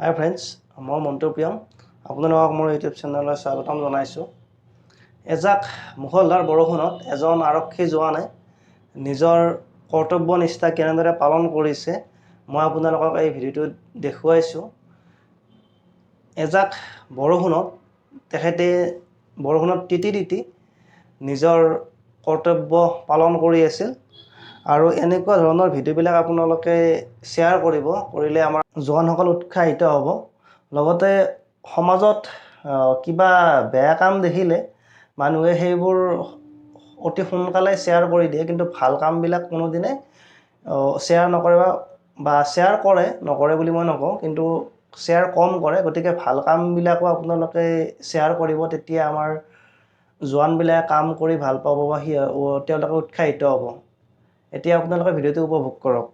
হাই friends, মই মন্তপ্ৰিয়ম আপোনালোকক মোৰ ইউটিউব চেনেললৈ স্বাগতম জনাইছোঁ। এজাক মুষলধাৰ বৰষুণত এজন আৰক্ষী জোৱানে নিজৰ কৰ্তব্য নিষ্ঠা কেনেদৰে পালন কৰিছে মই আপোনালোকক এই ভিডিঅ'টোত দেখুৱাইছোঁ। এজাক বৰষুণত তেখেতে বৰষুণত তিতি নিজৰ কৰ্তব্য পালন কৰি আছিল আৰু এনেকুৱা ধৰণৰ ভিডিঅ'বিলাক আপোনালোকে শ্বেয়াৰ কৰিলে আমাৰ জোৱানসকল উৎসাহিত হ'ব। লগতে সমাজত কিবা বেয়া কাম দেখিলে মানুহে সেইবোৰ অতি সোনকালে শ্বেয়াৰ কৰি দিয়ে, কিন্তু ভাল কামবিলাক কোনোদিনে শ্বেয়াৰ নকৰে বা শ্বেয়াৰ কৰে, নকৰে বুলি মই নকওঁ, কিন্তু শ্বেয়াৰ কম কৰে। গতিকে ভাল কামবিলাকো আপোনালোকে শ্বেয়াৰ কৰিব, তেতিয়া আমাৰ জোৱানবিলাকে কাম কৰি ভাল পাব বা তেওঁলোকে উৎসাহিত হ'ব। এতিয়া আপোনালোকে ভিডিঅ'টো উপভোগ কৰক।